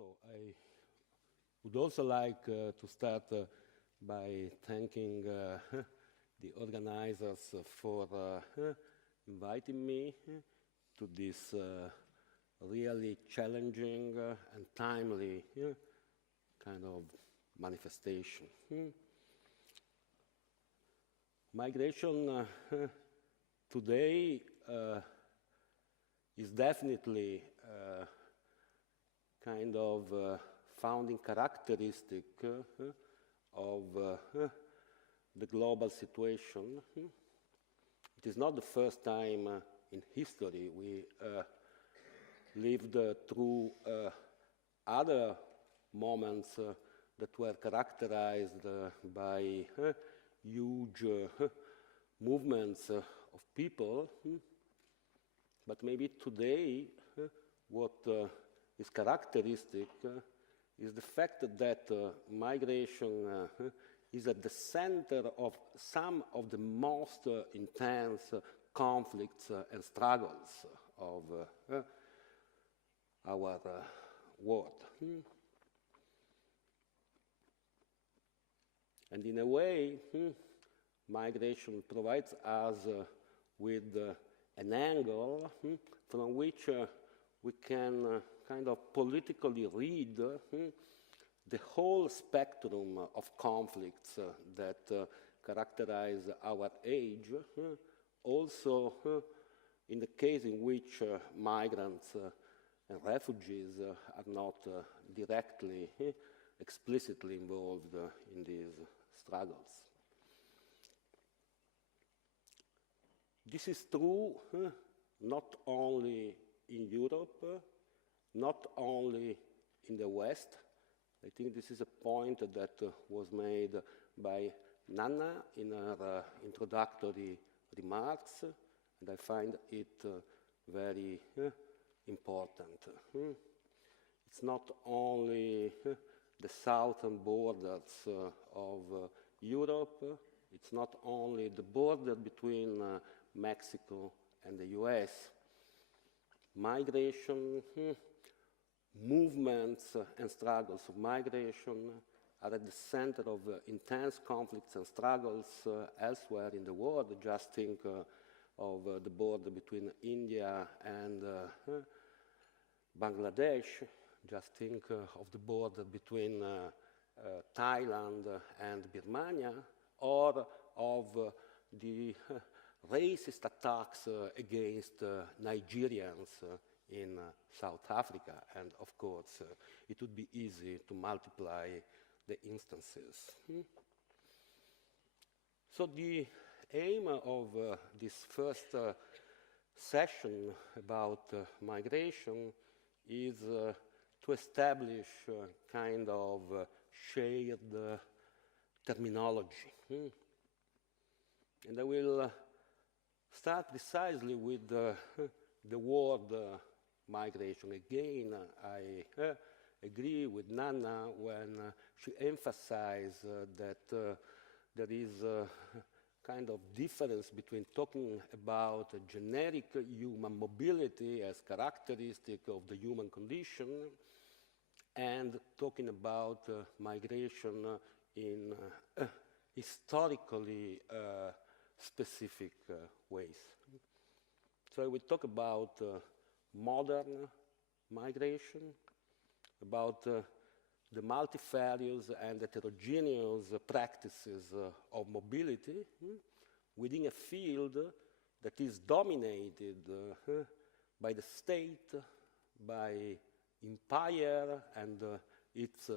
So I would also like to start by thanking the organizers for inviting me to this really challenging and timely kind of manifestation. Migration today is definitely kind of founding characteristic of the global situation. It is not the first time in history we lived through other moments that were characterized by huge movements of people. But maybe today what is characteristic is the fact that migration is at the center of some of the most intense conflicts and struggles of our world. And in a way, migration provides us with an angle from which we can kind of politically read the whole spectrum of conflicts that characterize our age, also in the case in which migrants and refugees are not directly, explicitly involved in these struggles. This is true not only in Europe, not only in the West. I think this is a point that was made by Nana in her introductory remarks, and I find it very important. It's not only the southern borders of Europe, it's not only the border between Mexico and the US. Migration, movements and struggles of migration are at the center of intense conflicts and struggles elsewhere in the world. Just think of the border between India and Bangladesh. Just think of the border between Thailand and Birmania, or of the racist attacks against Nigerians in South Africa, and of course it would be easy to multiply the instances. So the aim of this first session about migration is to establish kind of shared terminology. And I will start precisely with the word migration. Again, I agree with Nana when she emphasized that there is a kind of difference between talking about generic human mobility as characteristic of the human condition and talking about migration in historically specific ways. So I will talk about modern migration, about the multifarious and heterogeneous practices of mobility within a field that is dominated by the state, by empire and its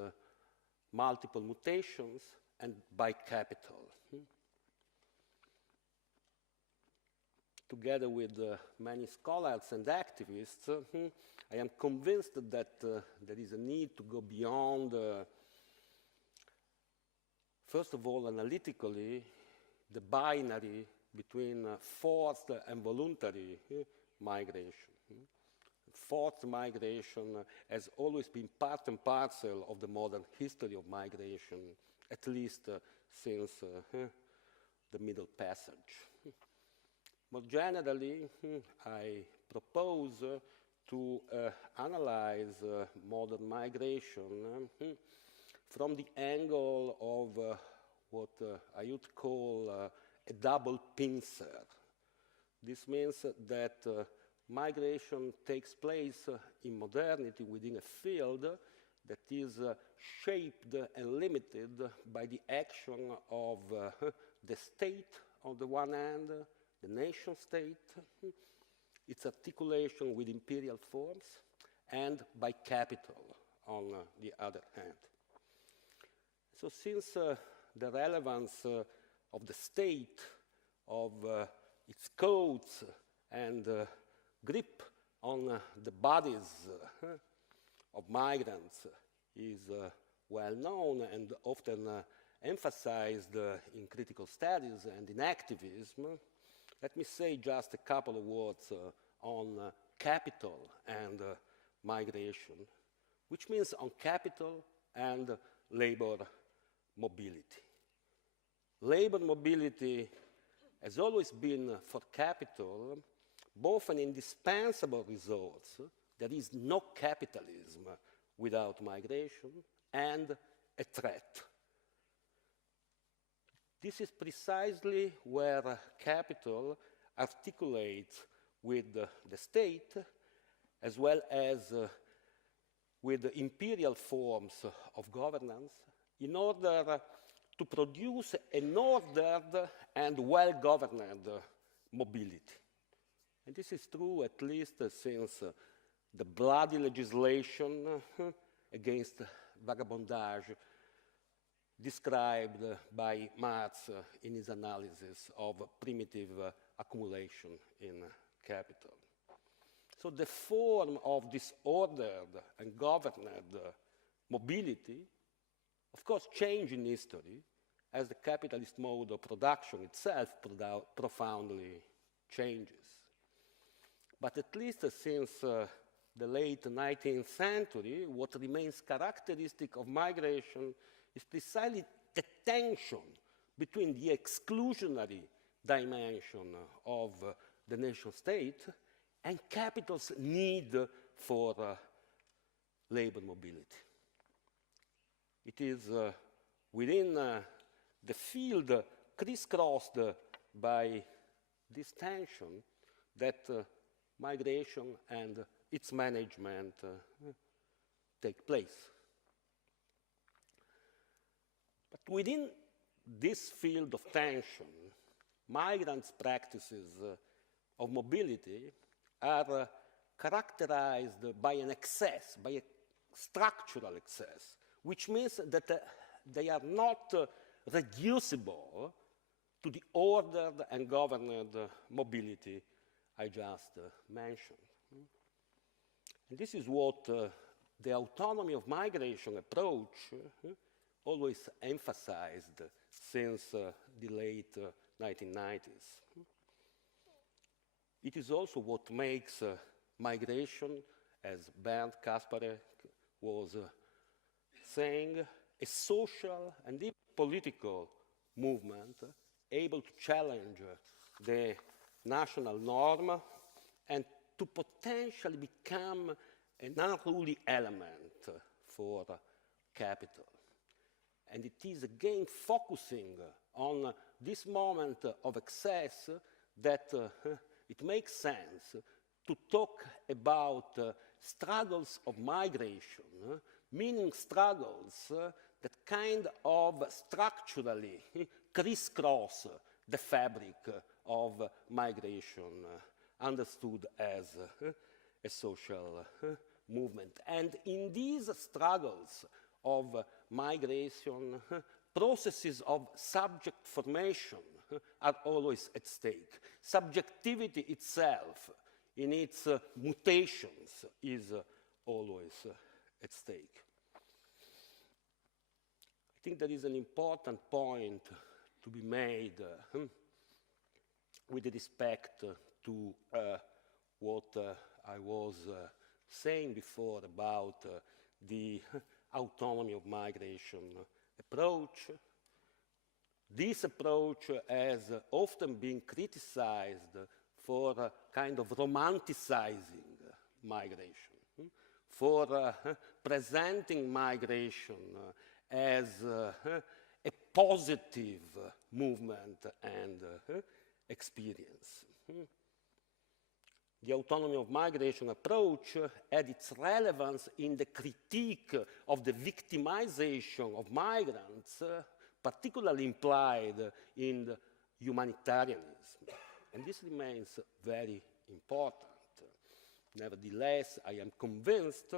multiple mutations, and by capital. Together with many scholars and activists, I am convinced that there is a need to go beyond, first of all, analytically, the binary between forced and voluntary migration. Forced migration has always been part and parcel of the modern history of migration, at least since the Middle Passage. More generally, I propose to analyze modern migration from the angle of what I would call a double pincer. This means that migration takes place in modernity within a field that is shaped and limited by the action of the state on the one hand, the nation state, its articulation with imperial forms, and by capital on the other hand. So since the relevance of the state, of its codes and grip on the bodies of migrants is well known and often emphasized in critical studies and in activism, let me say just a couple of words on capital and migration, which means on capital and labor mobility. Labor mobility has always been for capital both an indispensable resource, there is no capitalism without migration, and a threat. This is precisely where capital articulates with the state as well as with the imperial forms of governance in order to produce an ordered and well-governed mobility. And this is true at least since the bloody legislation against vagabondage described by Marx in his analysis of primitive accumulation in capital. So the form of disordered and governed mobility, of course, changed in history as the capitalist mode of production itself profoundly changes. But at least since the late 19th century, what remains characteristic of migration is precisely the tension between the exclusionary dimension of the nation state and capital's need for labor mobility. It is within the field crisscrossed by this tension that migration and its management take place. But within this field of tension, migrants' practices of mobility are characterized by an excess, by a structural excess, which means that they are not reducible to the ordered and governed mobility I just mentioned. And this is what the autonomy of migration approach always emphasized since the late 1990s. It is also what makes migration, as Bernd Kasparek was saying, a social and even political movement able to challenge the national norm and to potentially become an unruly element for capital. And it is again focusing on this moment of excess that it makes sense to talk about struggles of migration, meaning struggles that kind of structurally crisscross the fabric of migration, understood as a social movement. And in these struggles of migration, processes of subject formation are always at stake. Subjectivity itself, in its mutations, is always at stake. I think there is an important point to be made with respect to what I was saying before about the autonomy of migration approach. This approach has often been criticized for kind of romanticizing migration, for presenting migration as a positive movement and experience. The autonomy of migration approach had its relevance in the critique of the victimization of migrants, particularly implied in the humanitarianism. And this remains very important. Nevertheless, I am convinced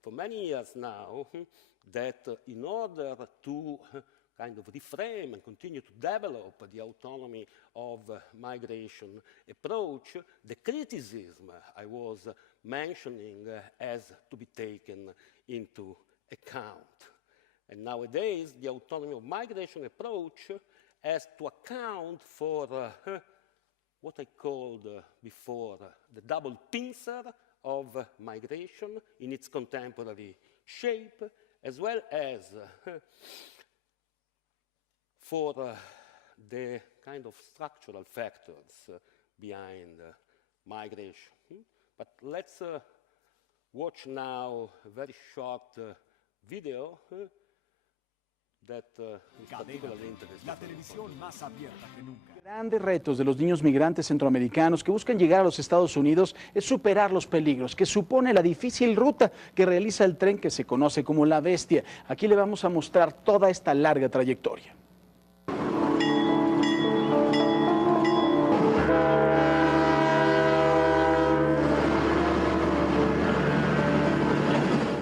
for many years now that in order to kind of reframe and continue to develop the autonomy of migration approach, the criticism I was mentioning has to be taken into account. And nowadays, the autonomy of migration approach has to account for what I called before the double pincer of migration in its contemporary shape, as well as for the kind of structural factors behind migration. But let's watch now a very short video that is particularly interesting. La televisión más abierta que nunca. Grandes retos de los niños migrantes centroamericanos que buscan llegar a los Estados Unidos es superar los peligros que supone la difícil ruta que realiza el tren que se conoce como la Bestia. Aquí le vamos a mostrar toda esta larga trayectoria.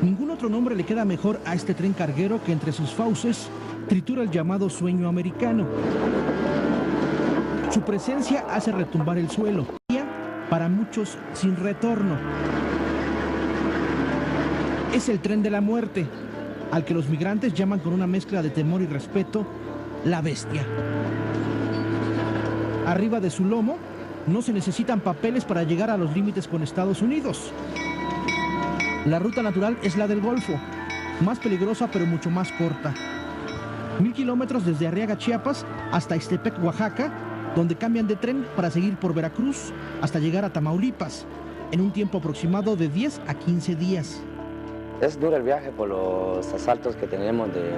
Ningún otro nombre le queda mejor a este tren carguero que entre sus fauces tritura el llamado sueño americano. Su presencia hace retumbar el suelo, para muchos sin retorno. Es el tren de la muerte, al que los migrantes llaman con una mezcla de temor y respeto, la Bestia. Arriba de su lomo no se necesitan papeles para llegar a los límites con Estados Unidos. La ruta natural es la del Golfo, más peligrosa pero mucho más corta. 1000 kilómetros desde Arriaga, Chiapas, hasta Ixtepec, Oaxaca, donde cambian de tren para seguir por Veracruz hasta llegar a Tamaulipas, en un tiempo aproximado de 10 a 15 días. Es duro el viaje por los asaltos que tenemos de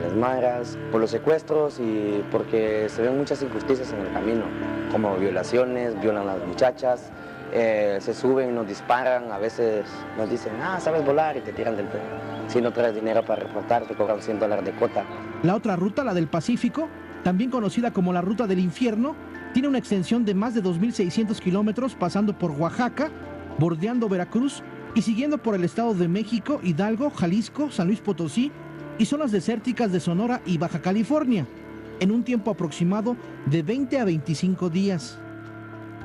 las maras, por los secuestros y porque se ven muchas injusticias en el camino, como violaciones, violan a las muchachas, se suben, nos disparan, a veces nos dicen, sabes volar y te tiran del tren. Si no traes dinero para reportar, te cobran $100 de cuota. La otra ruta, la del Pacífico, también conocida como la Ruta del Infierno, tiene una extensión de más de 2.600 kilómetros pasando por Oaxaca, bordeando Veracruz y siguiendo por el Estado de México, Hidalgo, Jalisco, San Luis Potosí y zonas desérticas de Sonora y Baja California, en un tiempo aproximado de 20 a 25 días.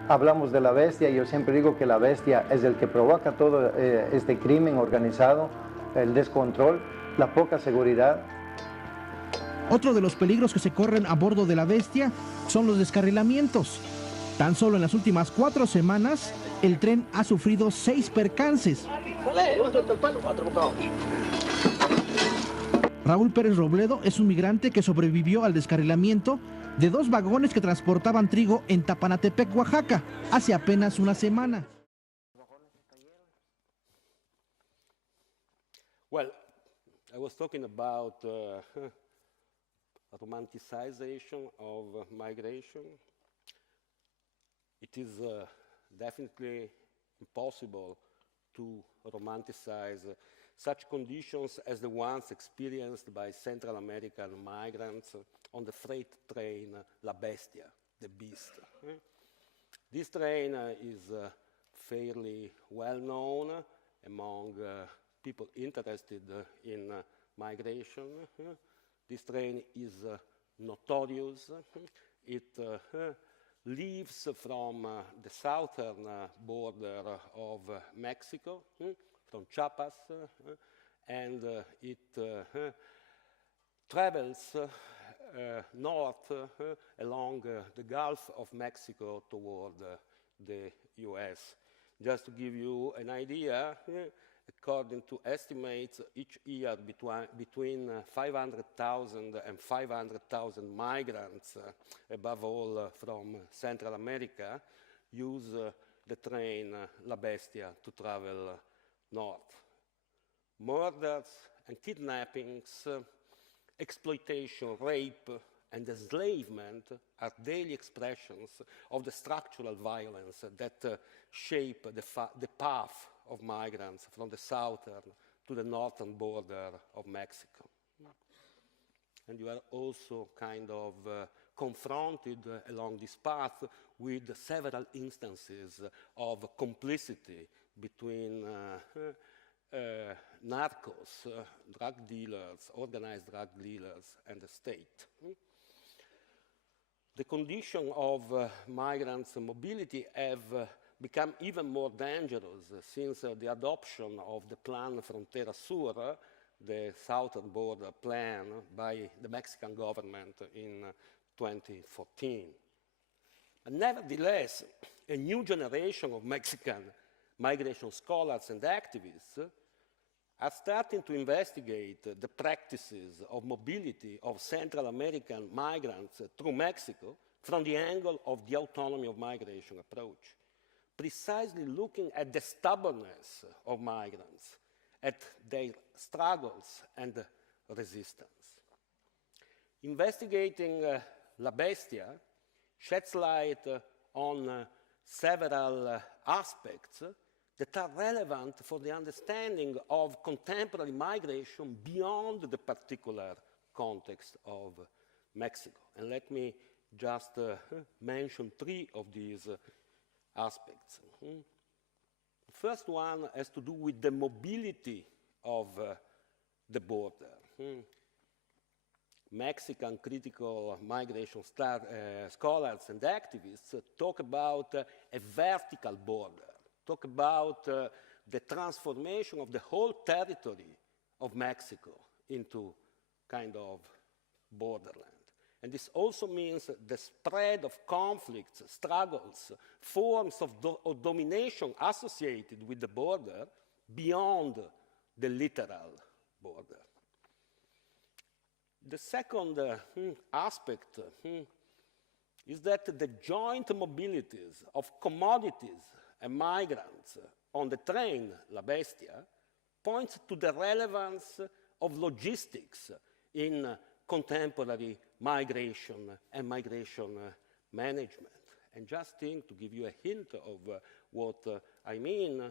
Hablamos de la Bestia y yo siempre digo que la Bestia es el que provoca todo este crimen organizado, el descontrol, la poca seguridad. Otro de los peligros que se corren a bordo de la Bestia son los descarrilamientos. Tan solo en las últimas 4 semanas, el tren ha sufrido 6 percances. Raúl Pérez Robledo es un migrante que sobrevivió al descarrilamiento de 2 vagones que transportaban trigo en Tapanatepec, Oaxaca, hace apenas una semana. Well, I was talking about romanticization of migration. It is definitely impossible to romanticize such conditions as the ones experienced by Central American migrants on the freight train La Bestia, the Beast. This train is fairly well known among people interested in migration. This train is notorious. It leaves from the southern border of Mexico, from Chiapas, and it travels north along the Gulf of Mexico toward the US. Just to give you an idea, according to estimates, each year between 500,000 and 500,000 migrants, above all from Central America, use the train La Bestia to travel north. Murders and kidnappings, exploitation, rape, and enslavement are daily expressions of the structural violence that shape the path of migrants from the southern to the northern border of Mexico. And you are also kind of confronted along this path with several instances of complicity between narcos, drug dealers, organized drug dealers, and the state. The condition of migrants' mobility have become even more dangerous since the adoption of the Plan Frontera Sur, the southern border plan, by the Mexican government in 2014. But nevertheless, a new generation of Mexican migration scholars and activists are starting to investigate the practices of mobility of Central American migrants through Mexico from the angle of the autonomy of migration approach, precisely looking at the stubbornness of migrants, at their struggles and resistance. Investigating La Bestia sheds light on several aspects that are relevant for the understanding of contemporary migration beyond the particular context of Mexico. And let me just mention three of these aspects. The first one has to do with the mobility of the border. Mexican critical migration scholars and activists talk about a vertical border, talk about the transformation of the whole territory of Mexico into kind of borderland. And this also means the spread of conflicts, struggles, forms of domination associated with the border beyond the literal border. The second aspect is that the joint mobilities of commodities and migrants on the train La Bestia points to the relevance of logistics in contemporary migration and migration management. And just think, to give you a hint of what I mean,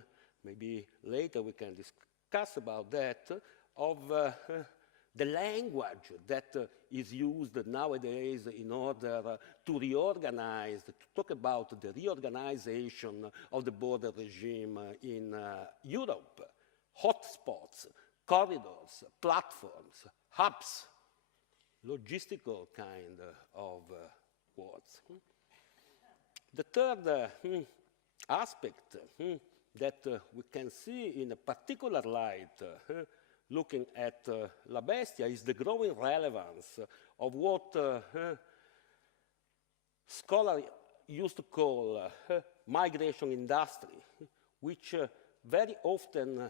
maybe later we can discuss about that, of the language that is used nowadays in order to reorganize, to talk about the reorganization of the border regime in Europe. Hotspots, corridors, platforms, hubs, logistical kind of words. The third aspect that we can see in a particular light looking at La Bestia is the growing relevance of what scholars used to call migration industry, which very often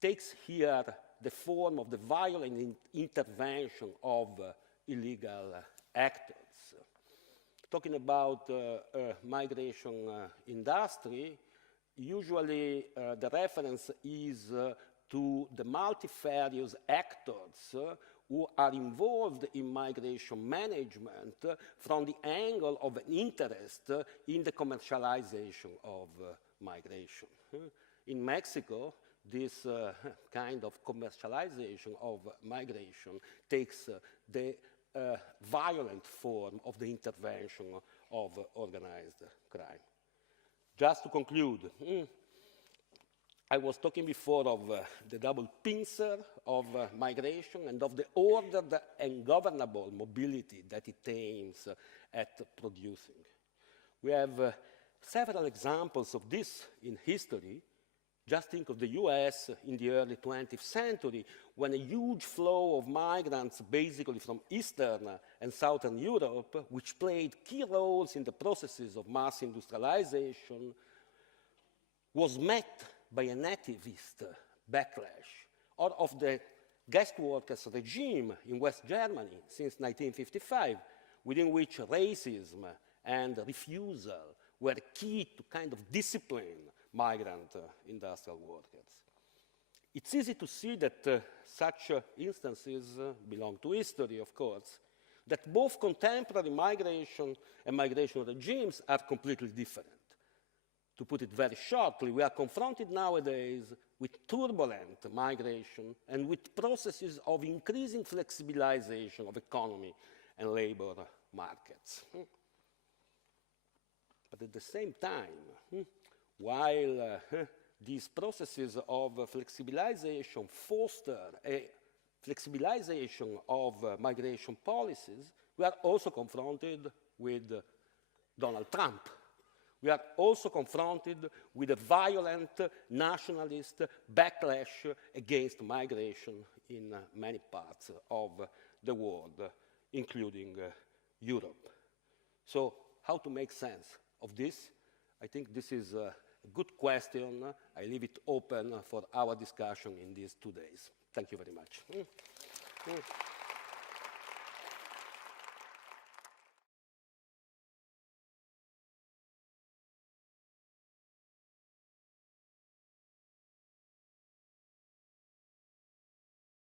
takes here the form of the violent intervention of illegal actors. Talking about migration industry, usually the reference is to the multifarious actors who are involved in migration management from the angle of an interest in the commercialization of migration. In Mexico, this kind of commercialization of migration takes the violent form of the intervention of organized crime. Just to conclude, I was talking before of the double pincer of migration and of the ordered and governable mobility that it aims at producing. We have several examples of this in history. Just think of the US in the early 20th century, when a huge flow of migrants, basically from Eastern and Southern Europe, which played key roles in the processes of mass industrialization, was met by a nativist backlash, or of the guest workers regime in West Germany since 1955, within which racism and refusal were key to kind of discipline migrant industrial workers. It's easy to see that such instances belong to history, of course, that both contemporary migration and migration regimes are completely different. To put it very shortly, we are confronted nowadays with turbulent migration and with processes of increasing flexibilization of economy and labor markets. But at the same time, while these processes of flexibilization foster a flexibilization of migration policies, we are also confronted with Donald Trump. We are also confronted with a violent nationalist backlash against migration in many parts of the world, including Europe. So how to make sense of this? I think this is a good question. I leave it open for our discussion in these 2 days. Thank you very much.